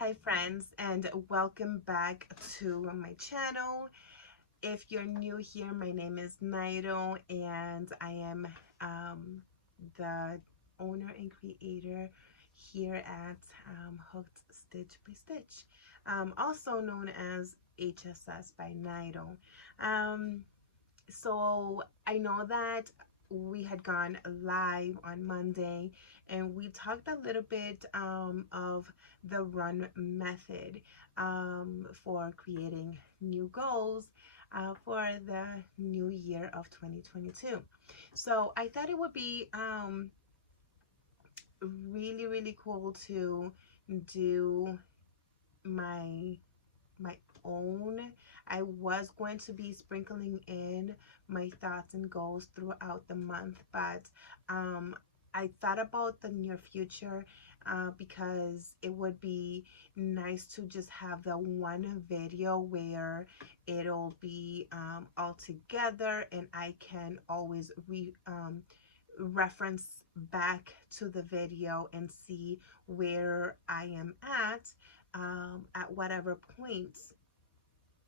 Hi friends, and welcome back to my channel. If you're new here, my name is Nairo and I am the owner and creator here at Hooked Stitch by Stitch, also known as HSS by Nairo. So I know that we had gone live on Monday and we talked a little bit of the run method for creating new goals for the new year of 2022. So I thought it would be really cool to do my my own. I was going to be sprinkling in my thoughts and goals throughout the month, but I thought about the near future because it would be nice to just have the one video where it'll be all together and I can always reference back to the video and see where I am at whatever point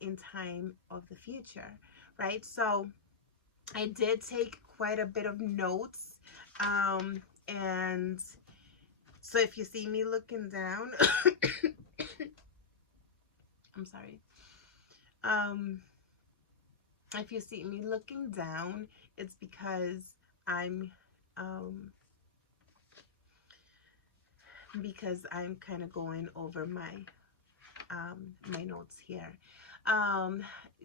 in time of the future, right? So I did take quite a bit of notes, and so if you see me looking down, I'm sorry. If you see me looking down, it's because I'm kind of going over my my notes here.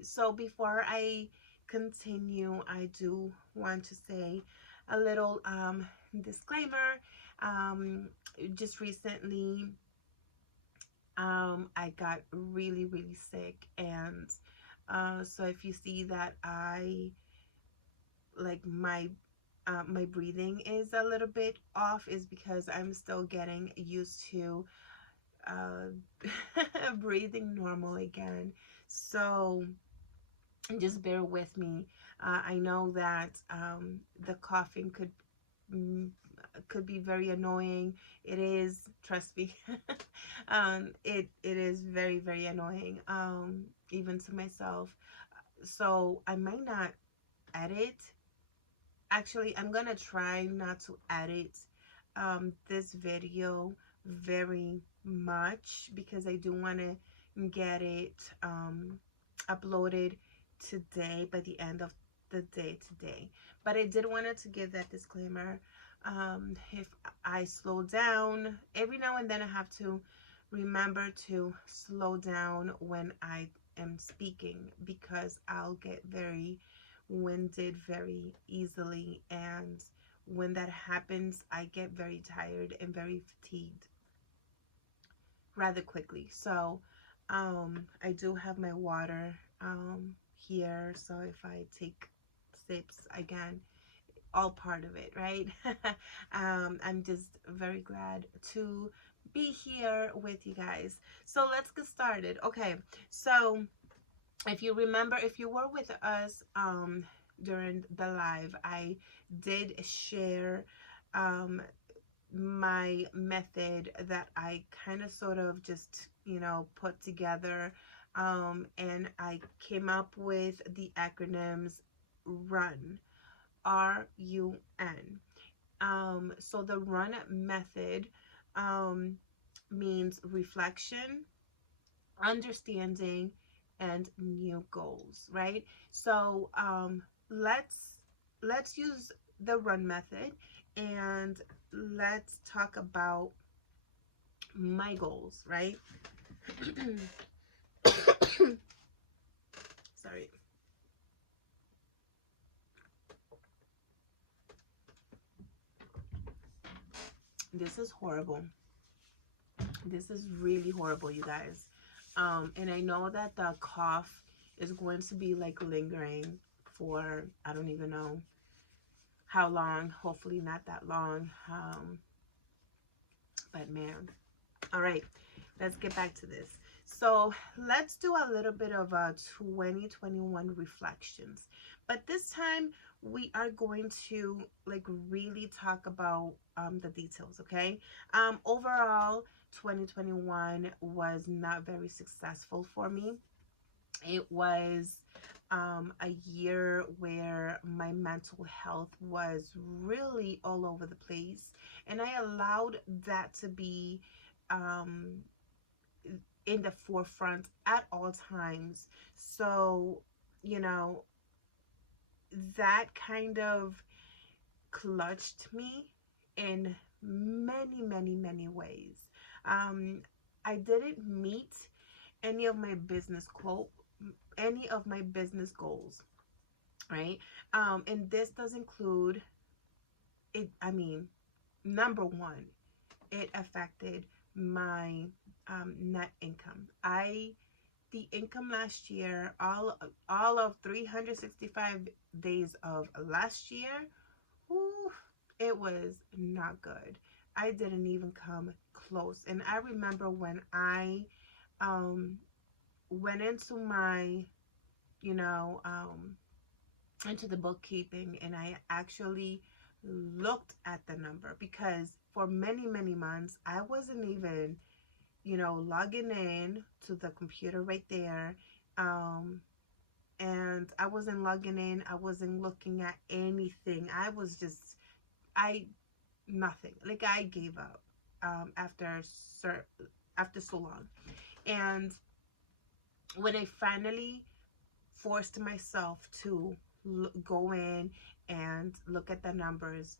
So before I continue, I do want to say a little disclaimer. Just recently, I got really sick, and so if you see that I like my breathing is a little bit off, is because I'm still getting used to breathing normal again. So just bear with me. I know that the coughing could be very annoying. It is, trust me. It is very annoying, even to myself. So I might not edit. Actually, I'm gonna try not to edit this video very much because I do want to get it uploaded today, by the end of the day today. But I did want to give that disclaimer. If I slow down, every now and then I have to remember to slow down when I am speaking, because I'll get very winded very easily, and when that happens I get very tired and very fatigued rather quickly. So I do have my water here, so if I take sips again, all part of it, right? I'm just very glad to be here with you guys. So let's get started. Okay, so if you remember, if you were with us during the live, I did share my method that I kind of sort of just, put together, and I came up with the acronyms RUN, RUN. So the RUN method means reflection, understanding, and new goals, right? So let's use the RUN method, and let's talk about my goals, right? Sorry. This is horrible. This is really horrible, you guys. And I know that the cough is going to be like lingering for, I don't even know how long. Hopefully not that long. But man, All right, let's get back to this. So let's do a little bit of a 2021 reflections, but this time we are going to like really talk about the details. Okay. Overall, 2021 was not very successful for me. It was a year where my mental health was really all over the place, and I allowed that to be um, in the forefront at all times. So, you know, that kind of clutched me in many, many, many ways. Um, I didn't meet any of my any of my business goals, right? And this does include it. I mean, number one, it affected my net income. The income last year, all of 365 days of last year, whew, it was not good. I didn't even come close. And I remember when I um, went into my, you know, into the bookkeeping, and I actually looked at the number, because for many, many months, I wasn't even, logging in to the computer right there. Um, and I wasn't logging in. I wasn't looking at anything. I was just, I, nothing. Like I gave up after so long. And when I finally forced myself to go in and look at the numbers,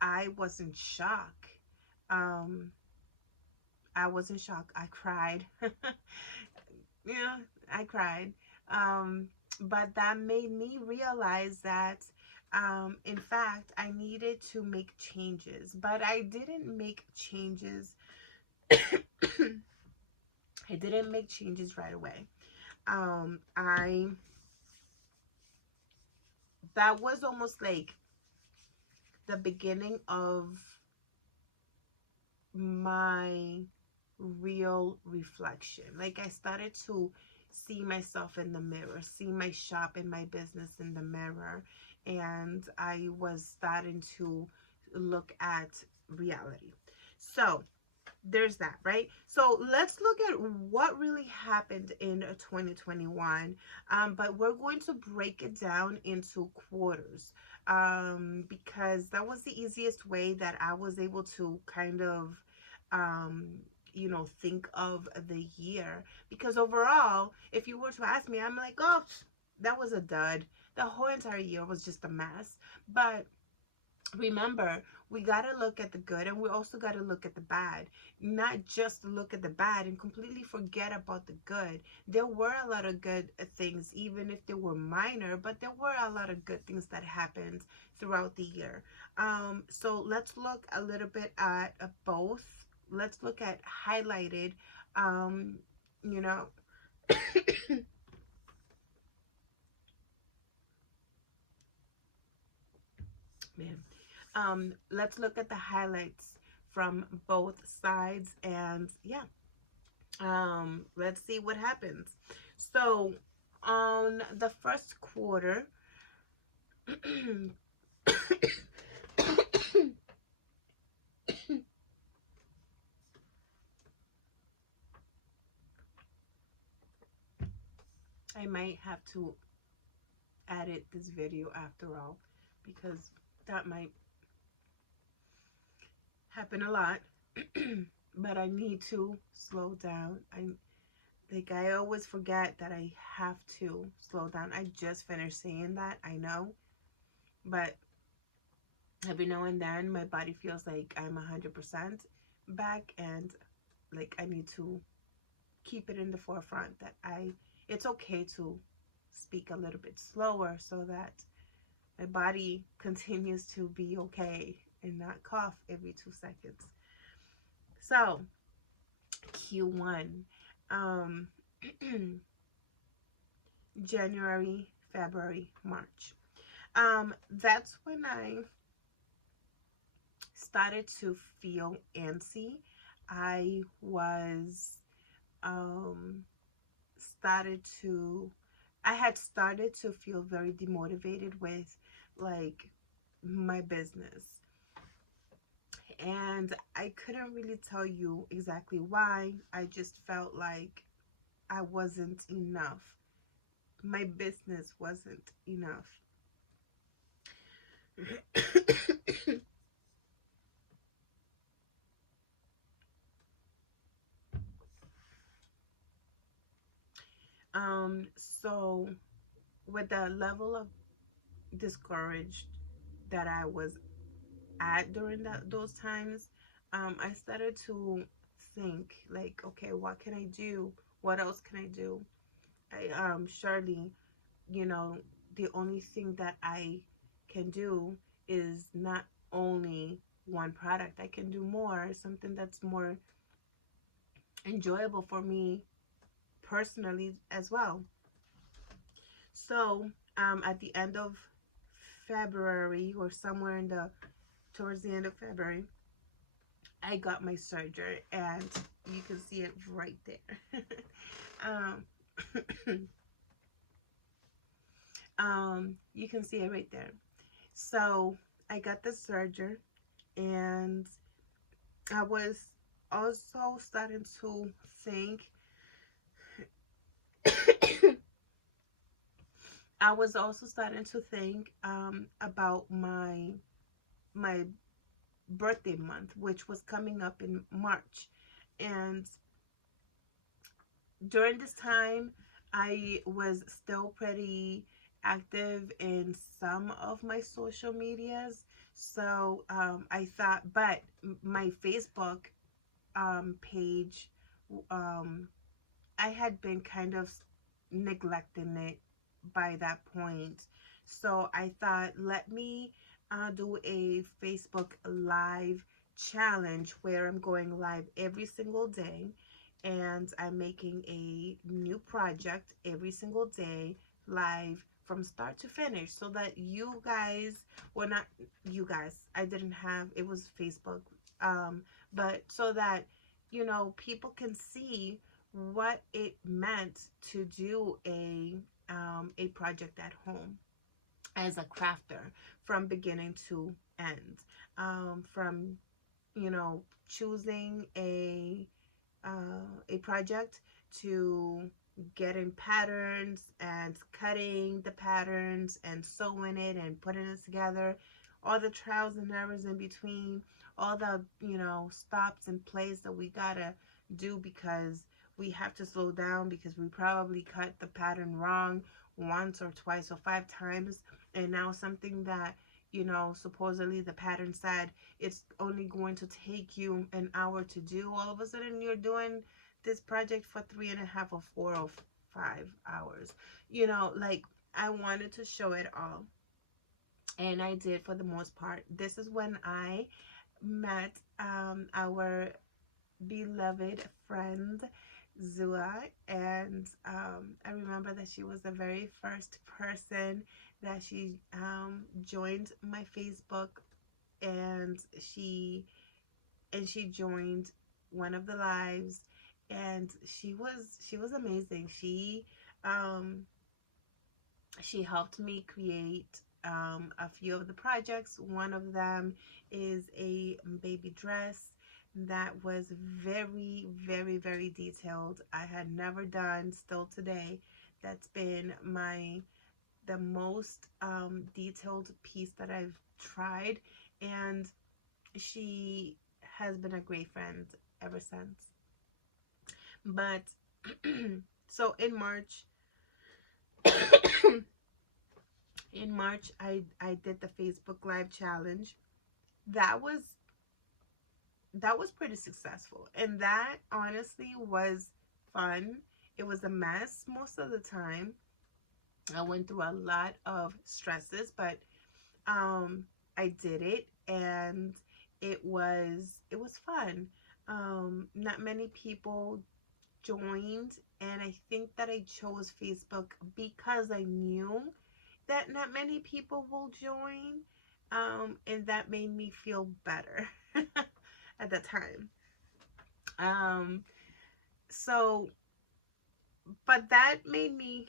I was in shock. Um, I was in shock. I cried. Yeah, I cried. Um, but that made me realize that, in fact, I needed to make changes. But I didn't make changes. I didn't make changes right away. I That was almost like the beginning of my real reflection. Like I started to see myself in the mirror, see my shop and my business in the mirror, and I was starting to look at reality. So there's that, right? So let's look at what really happened in 2021, but we're going to break it down into quarters, because that was the easiest way that I was able to kind of um, think of the year. Because overall, if you were to ask me, I'm like, oh, that was a dud. The whole entire year was just a mess. But remember, we got to look at the good, and we also got to look at the bad. Not just look at the bad and completely forget about the good. There were a lot of good things, even if they were minor, but there were a lot of good things that happened throughout the year. So let's look a little bit at both. Let's look at highlighted, um, you know, man. Let's look at the highlights from both sides, and yeah, let's see what happens. So on the first quarter, I might have to edit this video after all, because that might happen a lot. But I need to slow down. I always forget that I have to slow down. I just finished saying that, I know, but every now and then my body feels like I'm 100% back, and like I need to keep it in the forefront that it's okay to speak a little bit slower, so that my body continues to be okay and not cough every 2 seconds. So Q1, um, January, February, March. That's when I started to feel antsy. I was um, started to, I had started to feel very demotivated with like my business. And I couldn't really tell you exactly why. I just felt like I wasn't enough. My business wasn't enough. So with the level of discouraged that I was at during those times, I started to think like, okay, what can I do? What else can I do? Surely, you know, the only thing that I can do is not only one product. I can do more, something that's more enjoyable for me personally as well. So, at the end of February or somewhere in the towards the end of February, I got my surgery, and you can see it right there. um, you can see it right there. So I got the surgery, and I was also starting to think. I was also starting to think about my birthday month, which was coming up in March, and during this time, I was still pretty active in some of my social medias. So I thought, but my Facebook page, um, I had been kind of neglecting it by that point. So I thought, let me do a Facebook Live challenge where I'm going live every single day, and I'm making a new project every single day live from start to finish, so that you guys, well, not you guys, I didn't have, it was Facebook, um, but so that, you know, people can see what it meant to do a project at home as a crafter from beginning to end. From, you know, choosing a project to getting patterns and cutting the patterns and sewing it and putting it together, all the trials and errors in between, all the, you know, stops and plays that we gotta do because we have to slow down because we probably cut the pattern wrong once or twice or 5 times, and now something that, you know, supposedly the pattern said it's only going to take you an hour to do, all of a sudden you're doing this project for 3.5 or 4 or 5 hours. You know, like, I wanted to show it all, and I did for the most part. This is when I met our beloved friend Zua, and I remember that she was the very first person that she joined my Facebook, and she joined one of the lives, and she was amazing. Um she helped me create a few of the projects. One of them is a baby dress that was very, very, very detailed. I had never done, still today, that's been the most detailed piece that I've tried, and she has been a great friend ever since. But so in March, I did the Facebook Live challenge. That was that was pretty successful, and that honestly was fun. It was a mess most of the time. I went through a lot of stresses, but I did it, and it was fun. Not many people joined, and I think that I chose Facebook because I knew that not many people will join, and that made me feel better at the time. Um, so, but that made me,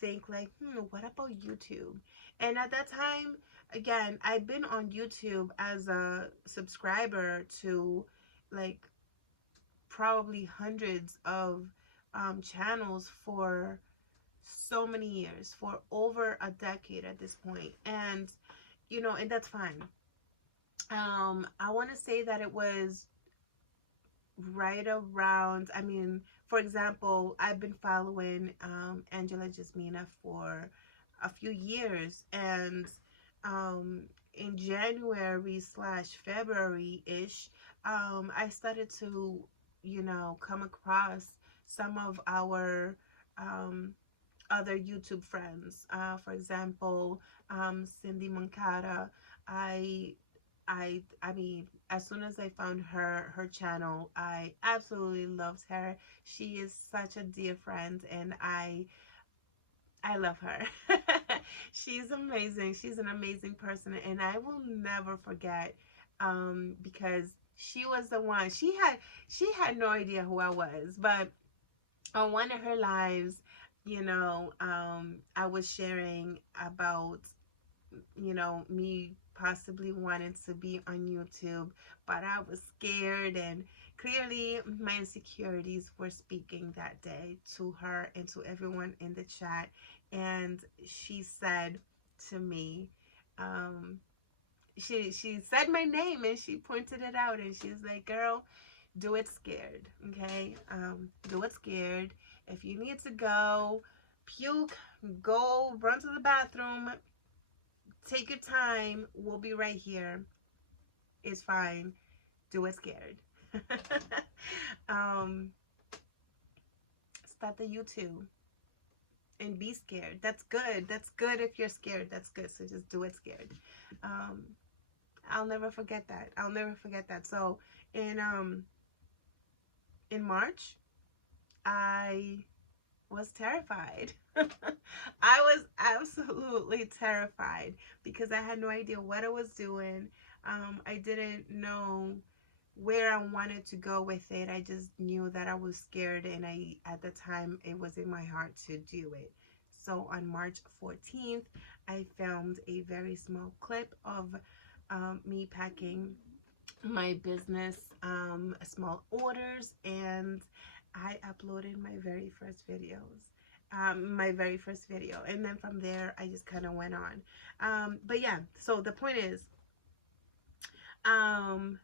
think like, what about YouTube? And at that time, again, I've been on YouTube as a subscriber to like probably hundreds of channels for so many years, for over a decade at this point. And, and that's fine. I want to say that it was right around, I mean, for example, I've been following Angela Jasmina for a few years, and um, in January slash February ish, I started to, come across some of our um, other YouTube friends. For example, Cindy Moncada. I I mean, as soon as I found her channel, I absolutely loved her. She is such a dear friend, and I love her. She's amazing. She's an amazing person, and I will never forget, because she was the one. She had no idea who I was, but on one of her lives, I was sharing about, me possibly wanting to be on YouTube, but I was scared, and clearly my insecurities were speaking that day to her and to everyone in the chat. And she said to me, um, she said my name and she pointed it out, and she's like, "Girl, do it scared, okay? Do it scared. If you need to go puke, go run to the bathroom, take your time. We'll be right here. It's fine. Do it scared." um, Start the YouTube and be scared. That's good. That's good if you're scared. That's good. So just do it scared. Um, I'll never forget that. I'll never forget that. So in in March, I was terrified. I was absolutely terrified because I had no idea what I was doing. I didn't know where I wanted to go with it. I just knew that I was scared, and at the time, it was in my heart to do it. So on March 14th, I filmed a very small clip of me packing my business small orders, and I uploaded my very first video, and then from there I just kind of went on. But yeah, so the point is, um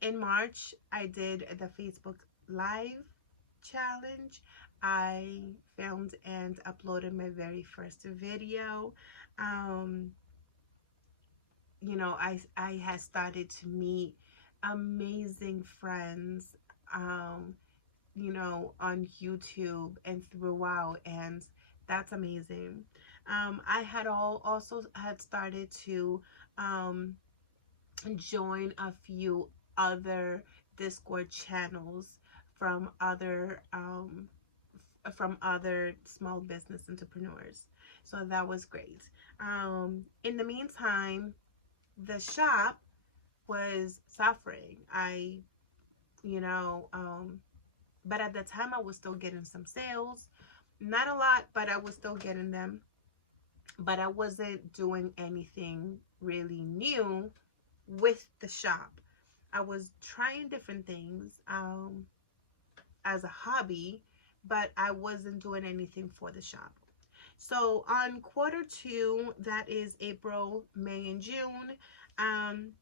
in March I did the Facebook Live challenge. I filmed and uploaded my very first video. um I had started to meet amazing friends, um, on YouTube and throughout, and that's amazing. I had also had started to um, join a few other Discord channels from other small business entrepreneurs. So that was great. In the meantime, the shop was suffering. You know, um, but at the time I was still getting some sales. Not a lot, but I was still getting them. But I wasn't doing anything really new with the shop. I was trying different things as a hobby, but I wasn't doing anything for the shop. So on quarter two, that is April, May, and June, um,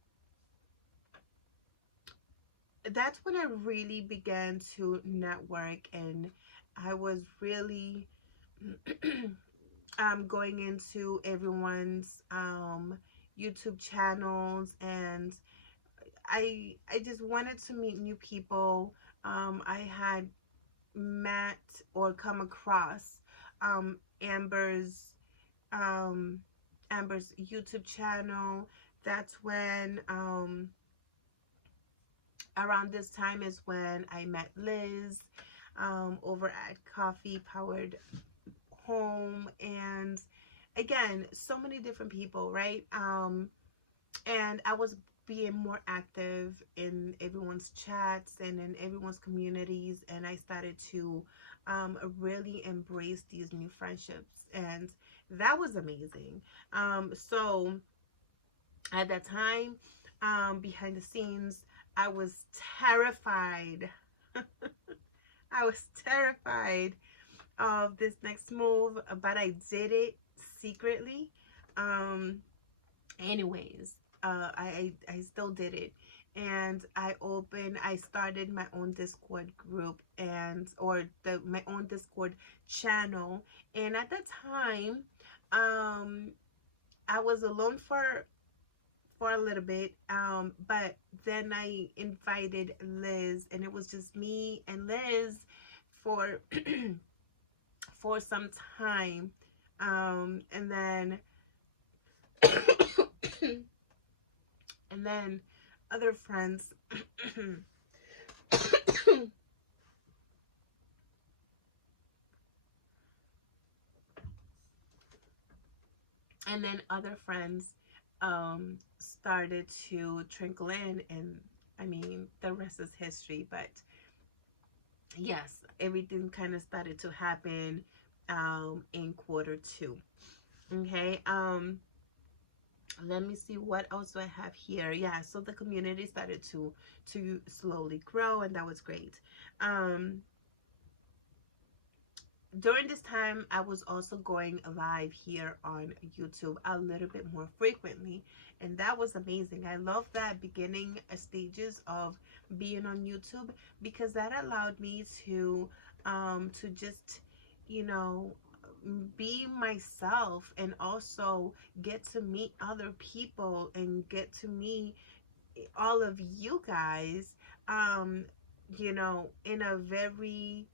that's when I really began to network, and I was really going into everyone's YouTube channels, and I just wanted to meet new people. I had met or come across um, Amber's um, Amber's YouTube channel. That's when around this time is when I met Liz over at Coffee Powered Home, and again, so many different people, right? And I was being more active in everyone's chats and in everyone's communities, and I started to really embrace these new friendships, and that was amazing. So at that time, behind the scenes, I was terrified. I was terrified of this next move, but I did it secretly. Um, anyways, I still did it, and I started my own Discord group, and or the my own Discord channel. And at that time, um, I was alone for a little bit, but then I invited Liz, and it was just me and Liz for for some time, and then and then other friends and then other friends started to trickle in, and I mean the rest is history. But yes, everything kind of started to happen in quarter two. Okay. Let me see what else do I have here. Yeah, so the community started to slowly grow, and that was great. um During this time, I was also going live here on YouTube a little bit more frequently, and that was amazing. I love that beginning stages of being on YouTube, because that allowed me to just, you know, be myself, and also get to meet other people and get to meet all of you guys, um, in a very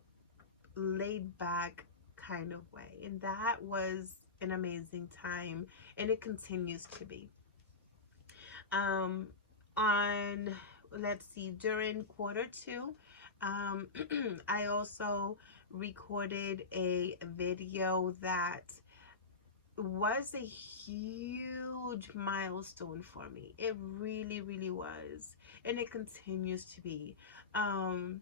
laid back kind of way. And that was an amazing time, and it continues to be. Um, on, let's see, during quarter two, um, I also recorded a video that was a huge milestone for me. It really, really was. And it continues to be. On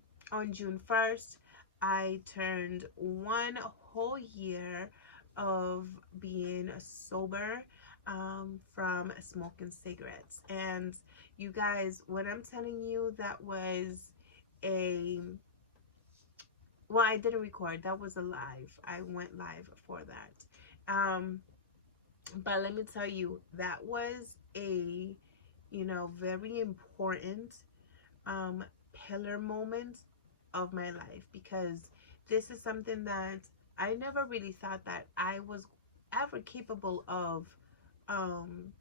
June 1st, I turned 1 whole year of being sober, from smoking cigarettes. And you guys, when I'm telling you, that was a, well, I didn't record, that was a live. I went live for that. But let me tell you, that was a, very important um, pillar moment of my life, because this is something that I never really thought that I was ever capable um,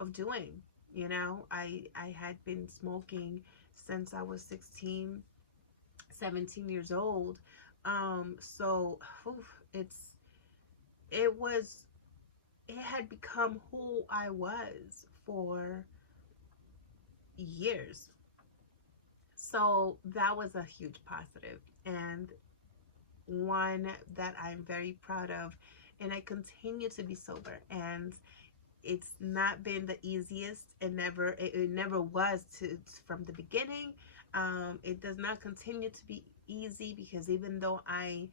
of doing. I had been smoking since I was 16, 17 years old. So oof, it was it had become who I was for years. So that was a huge positive, and one that I'm very proud of. And I continue to be sober, and it's not been the easiest. It never was from the beginning. It does not continue to be easy, because even though I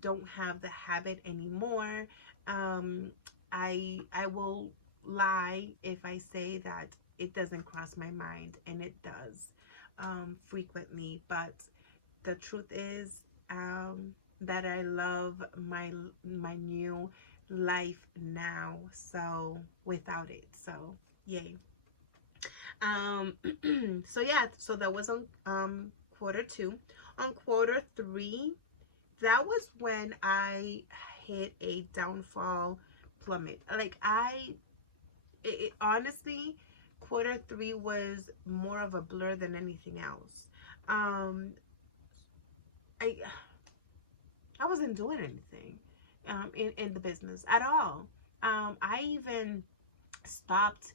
don't have the habit anymore. Um, I will lie if I say that it doesn't cross my mind, and it does, frequently. But the truth is, that I love my new life now. So without it, so yay. Um, so yeah, so that was on quarter two. On quarter three, that was when I hit a downfall plummet. Like honestly, quarter three was more of a blur than anything else. Um, I I wasn't doing anything in the business at all. I even stopped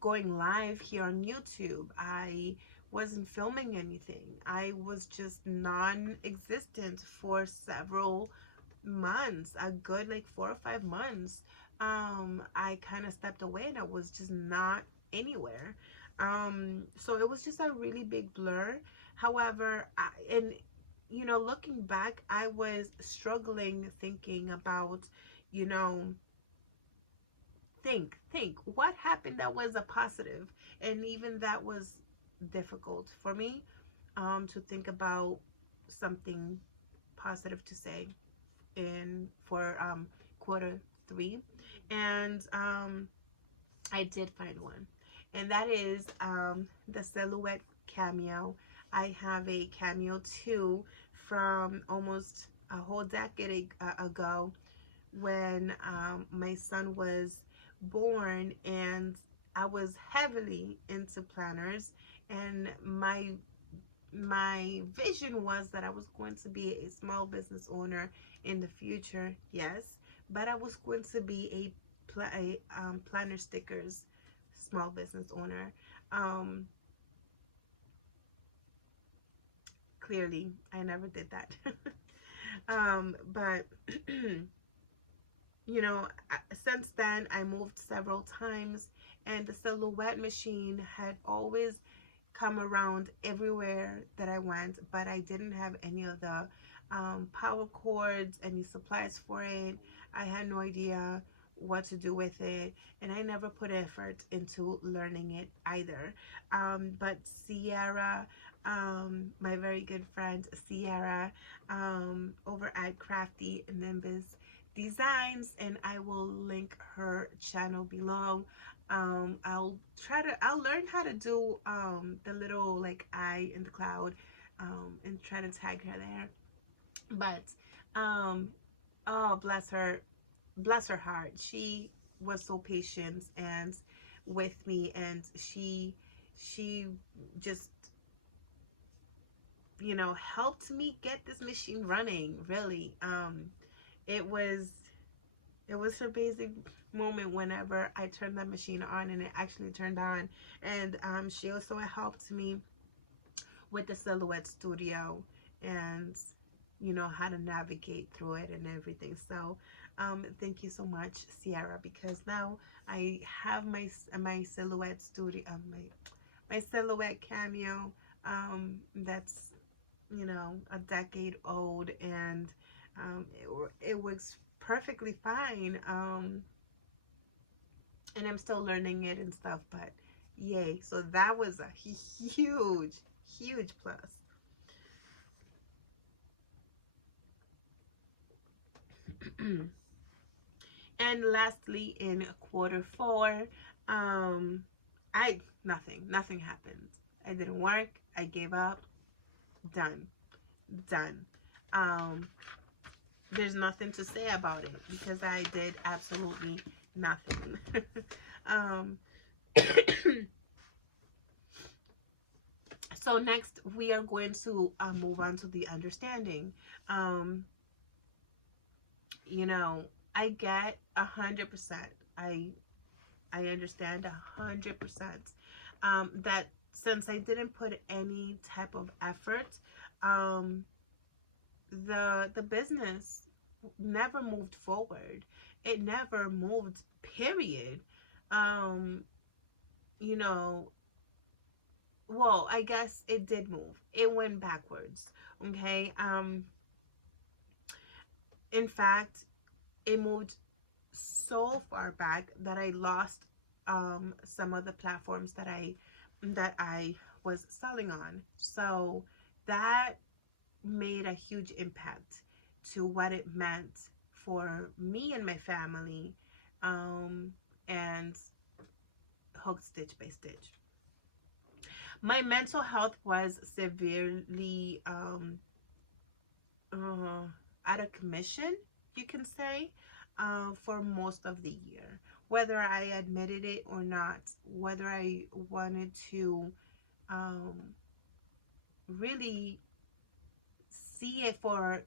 going live here on YouTube. I wasn't filming anything. I was just non-existent for several months, a good like 4 or 5 months. I kind of stepped away, and I was just not anywhere. So it was just a really big blur. However, looking back, I was struggling thinking about, you know, think what happened that was a positive, and even that was difficult for me, to think about something positive to say in for quarter three, and I did find one, and that is the silhouette cameo. I have a cameo too from almost a whole decade ago, when my son was born, and I was heavily into planners, and my vision was that I was going to be a small business owner in the future, yes, but I was going to be planner stickers small business owner. Um, Clearly, I never did that. But since then, I moved several times, and the silhouette machine had always come around everywhere that I went, but I didn't have any of the power cords, any supplies for it. I had no idea what to do with it, and I never put effort into learning it either. But Sierra, my very good friend Sierra, over at Crafty Nimbus Designs, and I will link her channel below. I'll learn how to do the little like eye in the cloud, and try to tag her there. But um oh, bless her heart, she was so patient and with me, and she just helped me get this machine running, really. It was it was her basic moment whenever I turned that machine on, and it actually turned on. And she also helped me with the Silhouette Studio, and how to navigate through it and everything. So thank you so much, Sierra, because now I have my Silhouette Studio, my Silhouette Cameo, that's a decade old, and it works perfectly fine. And I'm still learning it and stuff, but yay. So that was a huge plus. And lastly, in quarter four, um, nothing happened. I didn't work. I gave up. Done. Done. Um, there's nothing to say about it because I did absolutely nothing. um, so next we are going to move on to the understanding. Um, you know, I get 100%. I understand 100%, that since I didn't put any type of effort, um, the business never moved forward. It never moved. Period. Um, you know, well, I guess it did move. It went backwards. Okay. In fact, it moved so far back that I lost some of the platforms that I was selling on. So that made a huge impact to what it meant for me and my family, um, and hooked stitch by stitch. My mental health was severely uh, out of commission, you can say, for most of the year. Whether I admitted it or not, whether I wanted to um, really see it for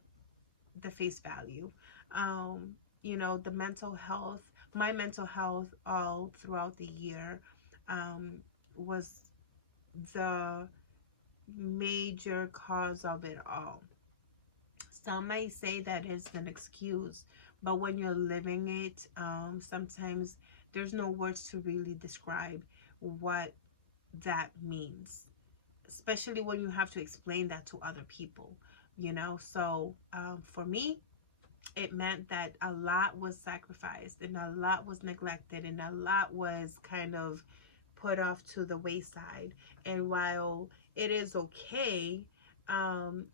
the face value. Um, the mental health, my mental health all throughout the year, um, was the major cause of it all. Some may say that it's an excuse, but when you're living it, sometimes there's no words to really describe what that means, especially when you have to explain that to other people, you know. So for me, it meant that a lot was sacrificed and a lot was neglected and a lot was kind of put off to the wayside. And while it is okay, um,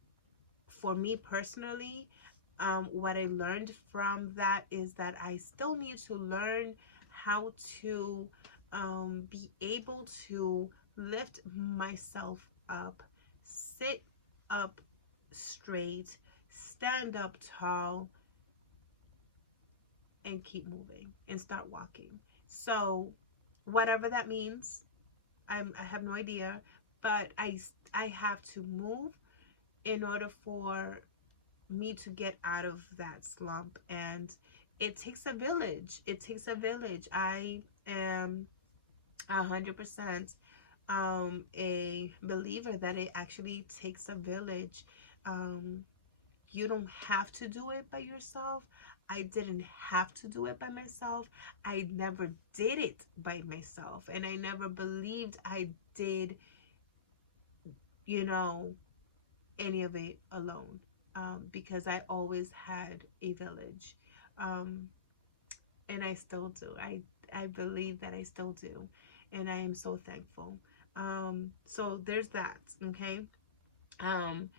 for me personally, what I learned from that is that I still need to learn how to be able to lift myself up, sit up straight, stand up tall, and keep moving and start walking. So, whatever that means, I have no idea, but I have to move in order for me to get out of that slump. And it takes a village. It takes a village. I am 100% a believer that it actually takes a village. Um, you don't have to do it by yourself. I didn't have to do it by myself. I never did it by myself. And I never believed I did, you know, any of it alone, because I always had a village, um, and I still do. I believe that I still do, and I am so thankful. So there's that. Okay. Um,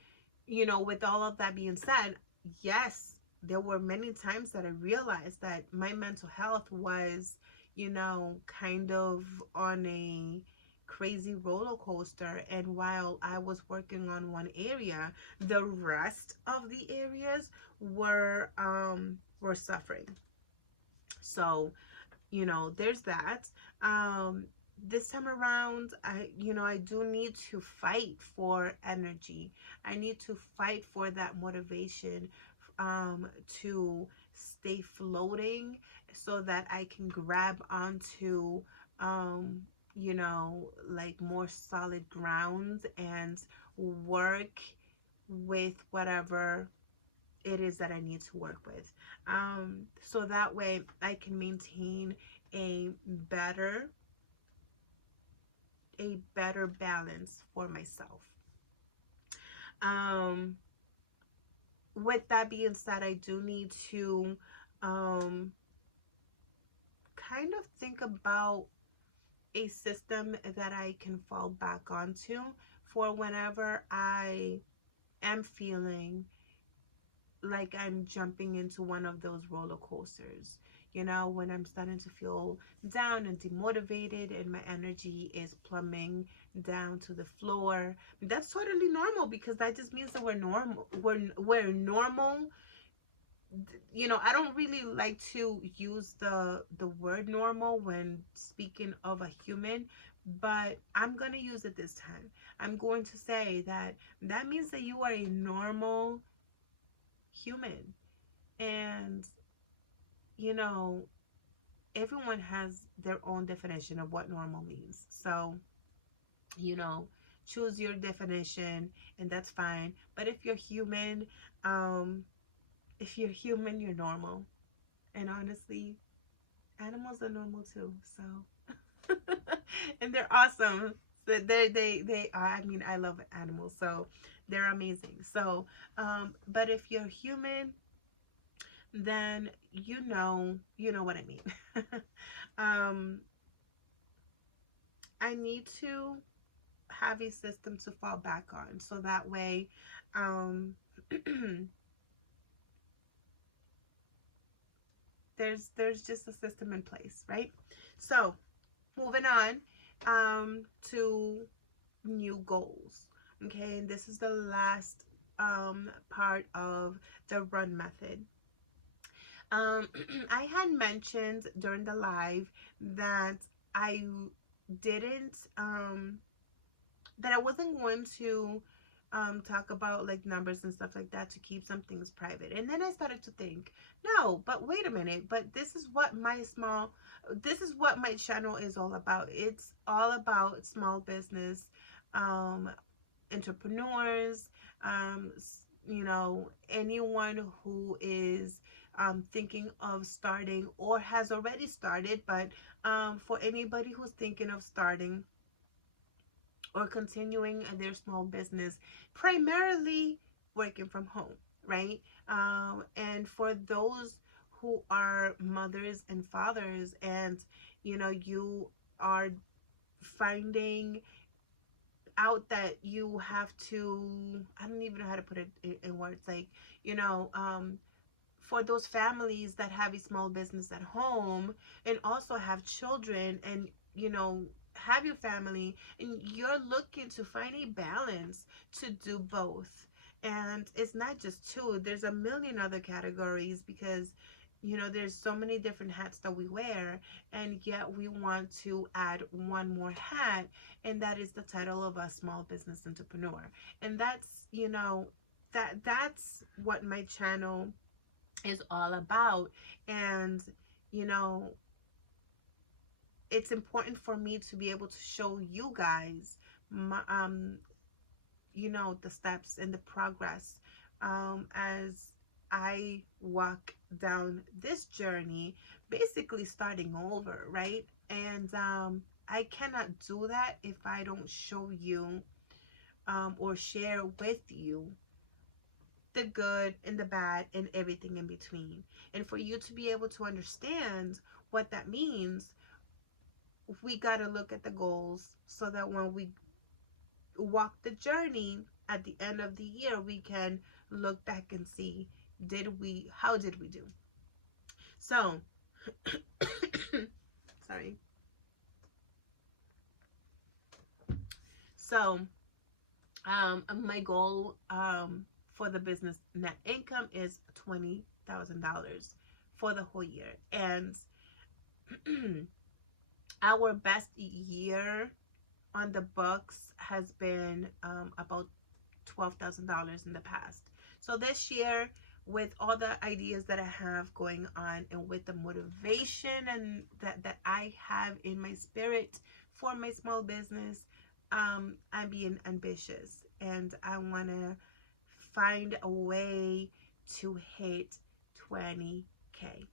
you know, with all of that being said, yes, there were many times that I realized that my mental health was, you know, kind of on a crazy roller coaster. And while I was working on one area, the rest of the areas were suffering. So, you know, there's that. um this time around, I do need to fight for energy. I need to fight for that motivation, to stay floating, so that I can grab onto, um like more solid grounds and work with whatever it is that I need to work with. So that way I can maintain a better a better balance for myself. Um, with that being said, I do need to um, kind of think about a system that I can fall back onto for whenever I am feeling like I'm jumping into one of those roller coasters. You know, when I'm starting to feel down and demotivated and my energy is plumbing down to the floor. That's totally normal, because that just means that we're normal. We're normal. You know, I don't really like to use the word normal when speaking of a human, but I'm going to use it this time. I'm going to say that that means that you are a normal human. And, you know, everyone has their own definition of what normal means. So, you know, choose your definition, and that's fine. But um, if you're human, you're normal. And honestly, animals are normal too. So, and they're awesome. They are. I mean, I love animals, so they're amazing. So, but if you're human, then you know what I mean. um, I need to have a system to fall back on, so that way, um, there's just a system in place, right? So moving on, to new goals. Okay, and this is the last part of the run method. I had mentioned during the live that I didn't that I wasn't going to talk about like numbers and stuff like that, to keep some things private. And then I started to think, no, but wait a minute, but this is what my channel is all about. It's all about small business, um, entrepreneurs, anyone who is thinking of starting or has already started, but for anybody who's thinking of starting, or continuing their small business, primarily working from home, right? And for those who are mothers and fathers, and you are finding out that you have to, I don't even know how to put it in words, like, you know, for those families that have a small business at home and also have children, and have your family, and you're looking to find a balance to do both. And it's not just two, there's a million other categories, because there's so many different hats that we wear, and yet we want to add one more hat, and that is the title of a small business entrepreneur. And that's what my channel is all about. And you know it's important for me to be able to show you guys my, the steps and the progress, as I walk down this journey, basically starting over, right? And I cannot do that if I don't show you, or share with you, the good and the bad and everything in between. And for you to be able to understand what that means, we got to look at the goals, so that when we walk the journey at the end of the year, we can look back and see, how did we do? So, sorry. So, my goal, for the business net income is $20,000 for the whole year. And our best year on the books has been, about $12,000 in the past. So this year, with all the ideas that I have going on, and with the motivation and that I have in my spirit for my small business, I'm being ambitious, and I want to find a way to hit 20K.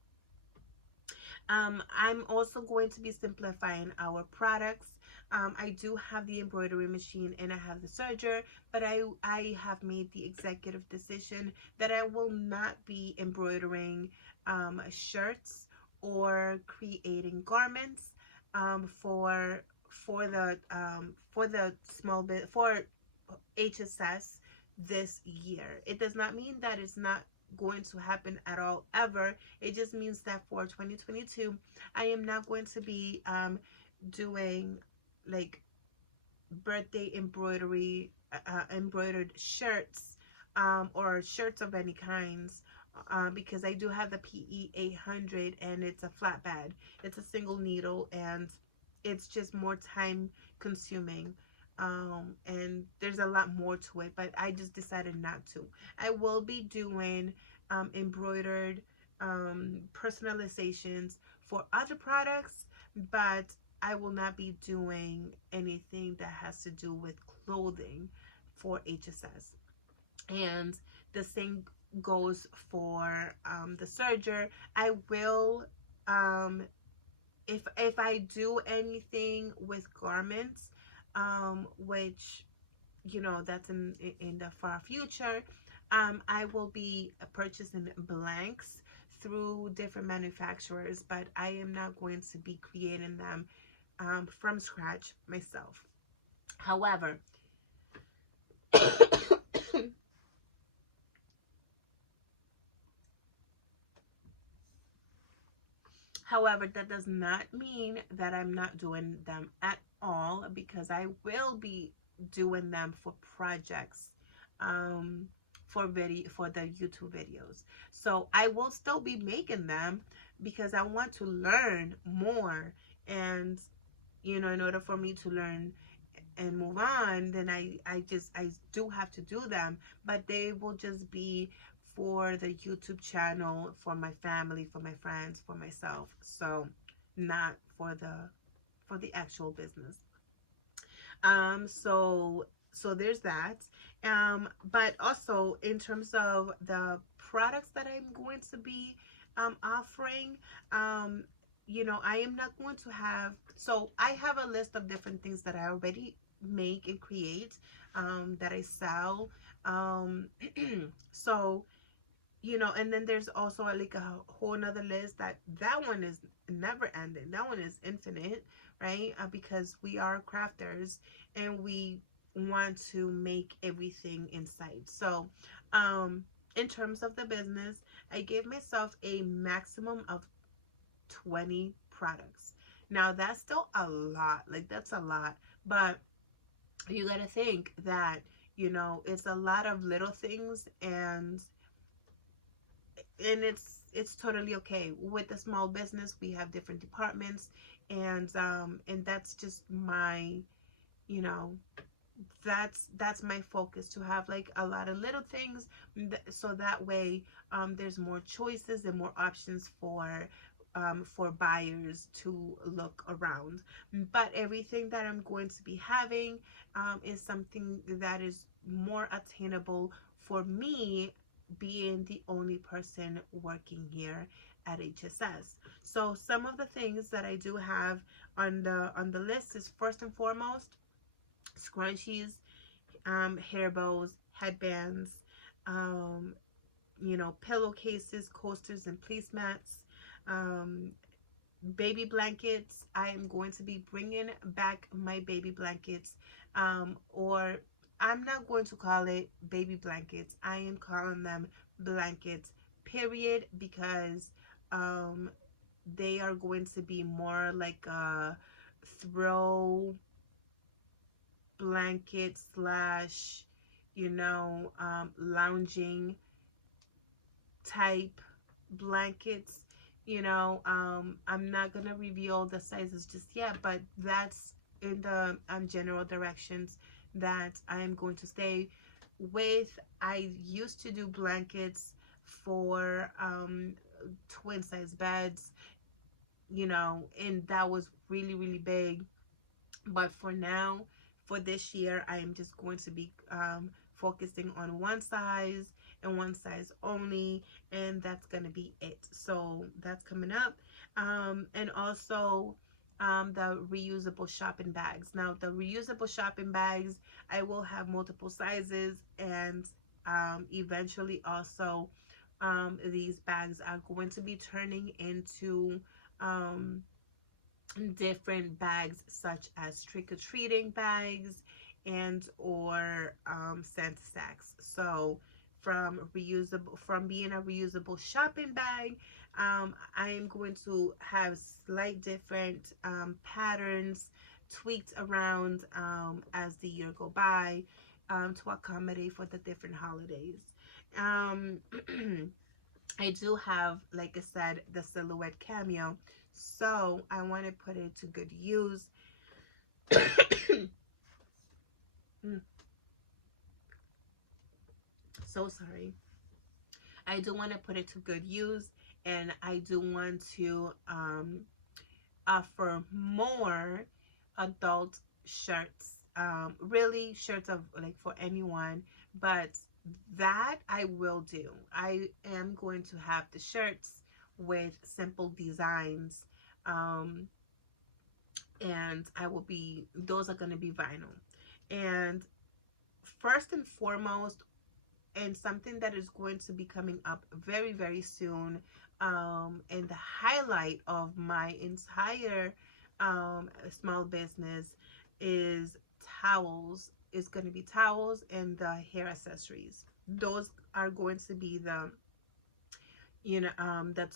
I'm also going to be simplifying our products. I do have the embroidery machine and I have the serger, but I have made the executive decision that I will not be embroidering shirts or creating garments, for the small bit for HSS this year. It does not mean that it's not going to happen at all ever. It just means that for 2022, I am not going to be doing like birthday embroidered shirts, or shirts of any kinds, because I do have the PE 800, and it's a flatbed. It's a single needle, and it's just more time consuming. And there's a lot more to it, but I just decided not to. I will be doing embroidered personalizations for other products, but I will not be doing anything that has to do with clothing for HSS. And the same goes for the serger. I will, if I do anything with garments, which that's in the far future, I will be purchasing blanks through different manufacturers, but I am not going to be creating them from scratch myself. However, that does not mean that I'm not doing them at all, because I will be doing them for projects, for the YouTube videos. So I will still be making them, because I want to learn more. And in order for me to learn and move on, then I do have to do them, but they will just be for the YouTube channel, for my family, for my friends, for myself. So not for the actual business. So there's that. But also, in terms of the products that I'm going to be offering, I am not going to have, so I have a list of different things that I already make and create, that I sell. Um, so, you know, and then there's also like a whole nother list that one is never ending. That one is infinite, right? Because we are crafters and we want to make everything in sight. So, in terms of the business, I gave myself a maximum of 20 products. Now that's still a lot. Like that's a lot, but you got to think that, you know, it's a lot of little things, and it's totally okay. With the small business, we have different departments, and that's just my, you know, that's my focus, to have like a lot of little things, so that way, there's more choices and more options for buyers to look around. But everything that I'm going to be having, is something that is more attainable for me, being the only person working here at HSS. So some of the things that I do have on the list is, first and foremost, scrunchies, hair bows, headbands, um, you know, pillowcases, coasters, and placemats, um, baby blankets. I am going to be bringing back my baby blankets, or I'm not going to call it baby blankets. I am calling them blankets, period, because um, they are going to be more like a throw blanket slash, you know, lounging type blankets. You know, I'm not gonna reveal the sizes just yet, but that's in the general directions that I am going to stay with. I used to do blankets for twin size beds, you know, and that was really, really big. But for now, for this year, I am just going to be focusing on one size and one size only, and that's going to be it. So that's coming up. And also, the reusable shopping bags. Now, the reusable shopping bags, I will have multiple sizes, and eventually also, these bags are going to be turning into um, different bags, such as trick-or-treating bags and or Santa sacks. So from being a reusable shopping bag, I am going to have slight different patterns tweaked around, as the year go by, to accommodate for the different holidays. um, I do have, like I said, the silhouette cameo, so I want to put it to good use. Mm, so sorry. I do want to put it to good use, and I do want to offer more adult shirts. Really, shirts of like for anyone, but that I will do. I am going to have the shirts with simple designs, um, and those are going to be vinyl. And first and foremost, and something that is going to be coming up very, very soon, and the highlight of my entire small business is towels. It's going to be towels and the hair accessories. Those are going to be the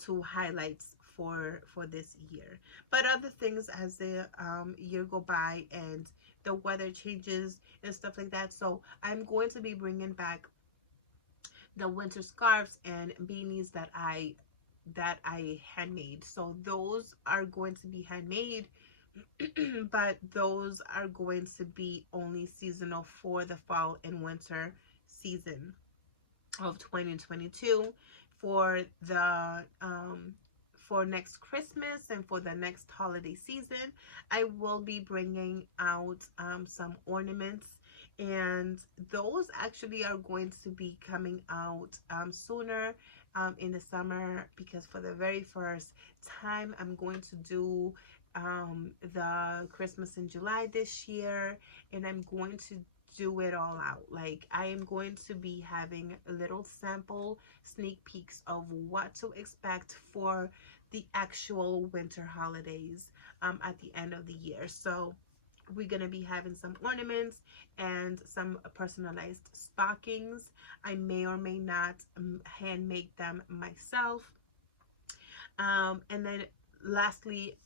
two highlights for this year. But other things, as the year go by and the weather changes and stuff like that, so I'm going to be bringing back the winter scarves and beanies that I handmade. So those are going to be handmade, but those are going to be only seasonal for the fall and winter season of 2022. For the for next Christmas and for the next holiday season, I will be bringing out some ornaments, and those actually are going to be coming out sooner, in the summer, because for the very first time I'm going to do the Christmas in July this year, and I'm going to do it all out. Like, I am going to be having little sample sneak peeks of what to expect for the actual winter holidays at the end of the year. So we're going to be having some ornaments and some personalized stockings. I may or may not hand make them myself. And then lastly,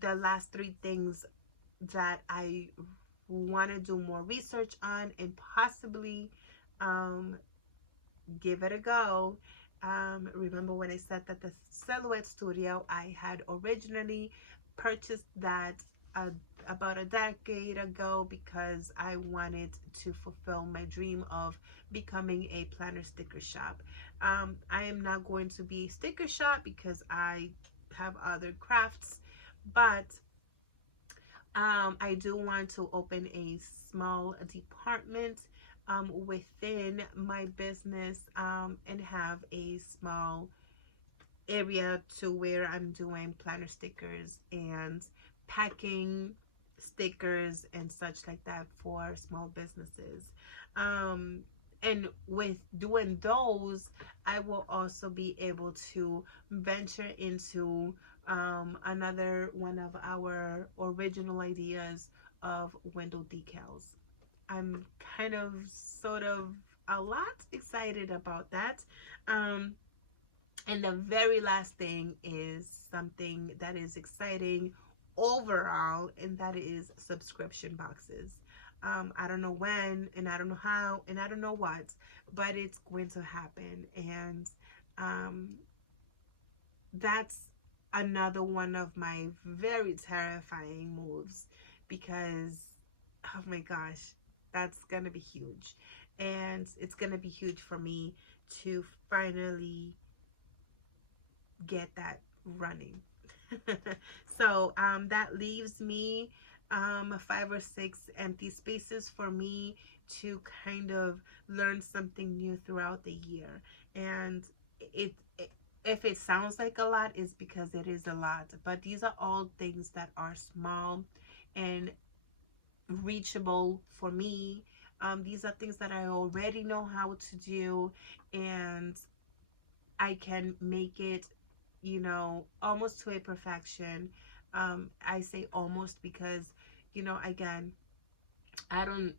the last three things that I want to do more research on and possibly um, give it a go. Remember when I said that the Silhouette Studio, I had originally purchased that uh, about a decade ago because I wanted to fulfill my dream of becoming a planner sticker shop. I am not going to be a sticker shop because I have other crafts, but I do want to open a small department within my business and have a small area to where I'm doing planner stickers and packing stickers and such like that for small businesses. Um, and with doing those, I will also be able to venture into another one of our original ideas of window decals. I'm kind of, sort of, a lot excited about that. Um, and the very last thing is something that is exciting overall, and that is subscription boxes. I don't know when, and I don't know how, and I don't know what, but it's going to happen. And um, that's another one of my very terrifying moves because, oh my gosh, that's going to be huge. And it's going to be huge for me to finally get that running. So that leaves me 5 or 6 empty spaces for me to kind of learn something new throughout the year. And it if it sounds like a lot, it's because it is a lot. But these are all things that are small and reachable for me. These are things that I already know how to do, and I can make it, almost to a perfection. I say almost because, again, I don't,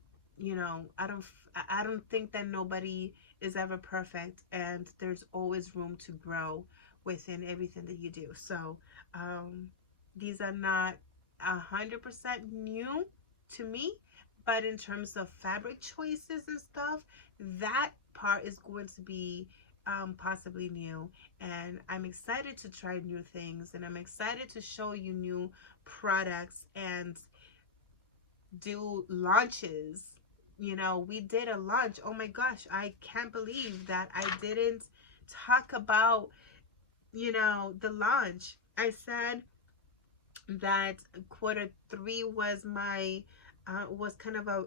I don't think that nobody is ever perfect, and there's always room to grow within everything that you do. So, um, these are not 100% new to me, but in terms of fabric choices and stuff, that part is going to be possibly new. And I'm excited to try new things, and I'm excited to show you new products and do launches. We did a launch. Oh my gosh, I can't believe that I didn't talk about, the launch. I said that quarter 3 was my was kind of a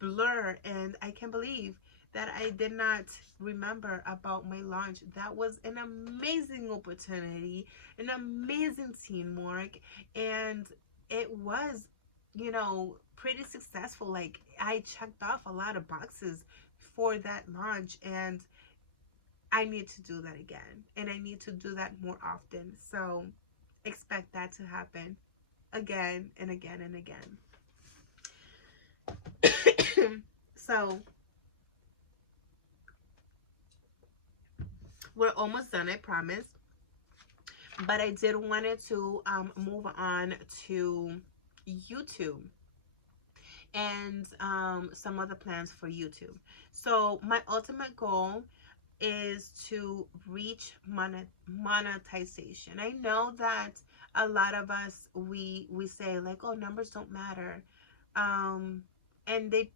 blur, and I can't believe that I did not remember about my launch. That was an amazing opportunity, an amazing teamwork, and it was, pretty successful. Like, I checked off a lot of boxes for that launch, and I need to do that again, and I need to do that more often. So expect that to happen again and again and again. So we're almost done, I promise. But I did wanted to move on to YouTube and some other plans for YouTube. So my ultimate goal is to reach monetization. I know that a lot of us, we say like, oh, numbers don't matter, and they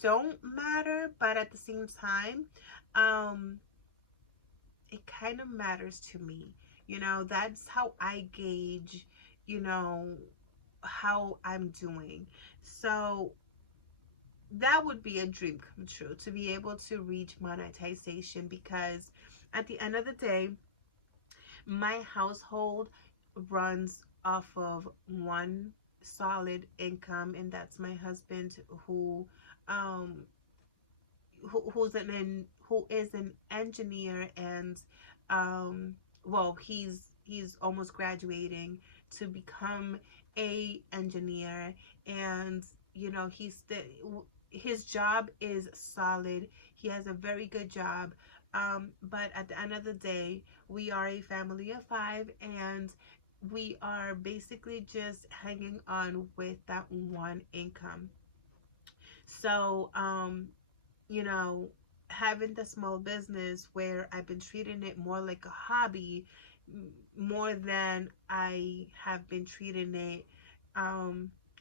don't matter, but at the same time, um, it kind of matters to me. That's how I gauge, you know, how I'm doing. So that would be a dream come true, to be able to reach monetization, because at the end of the day, my household runs off of one solid income, and that's my husband, um who is an engineer, and well, he's almost graduating to become a engineer. And his job is solid. He has a very good job. But at the end of the day, we are a family of five, and we are basically just hanging on with that one income. So you know, having the small business where I've been treating it more like a hobby, more than I have been treating it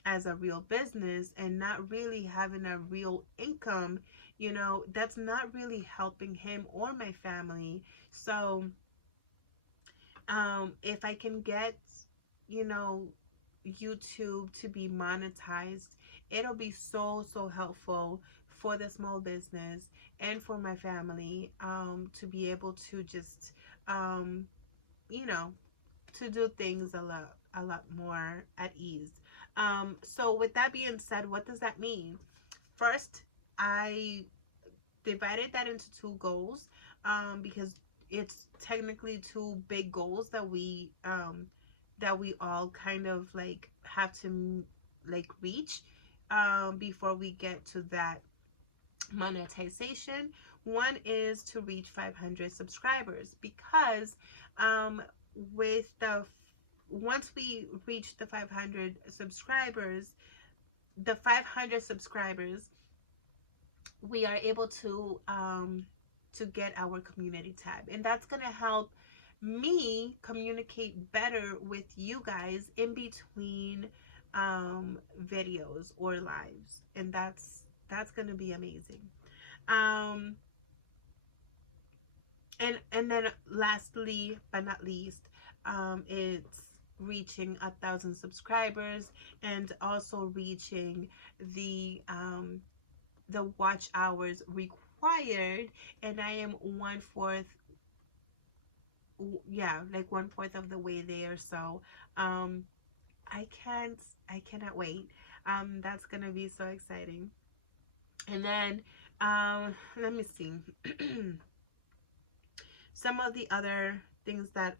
as a real business, and not really having a real income, that's not really helping him or my family. So if I can get, you know, YouTube to be monetized, it'll be so, so helpful for the small business and for my family, to be able to just, um, you know, to do things a lot more at ease. So with that being said, what does that mean? First, I divided that into two goals, because it's technically two big goals that we all kind of like have to like reach, before we get to that monetization. One is to reach 500 subscribers, because um, with the once we reach the 500 subscribers, we are able to get our community tab, and that's going to help me communicate better with you guys in between videos or lives, and that's going to be amazing. um and then lastly but not least, it's reaching 1,000 subscribers, and also reaching the watch hours required. And I am yeah, like one fourth of the way there. So um I can't I cannot wait. That's gonna be so exciting. And then let me see. Some of the other things that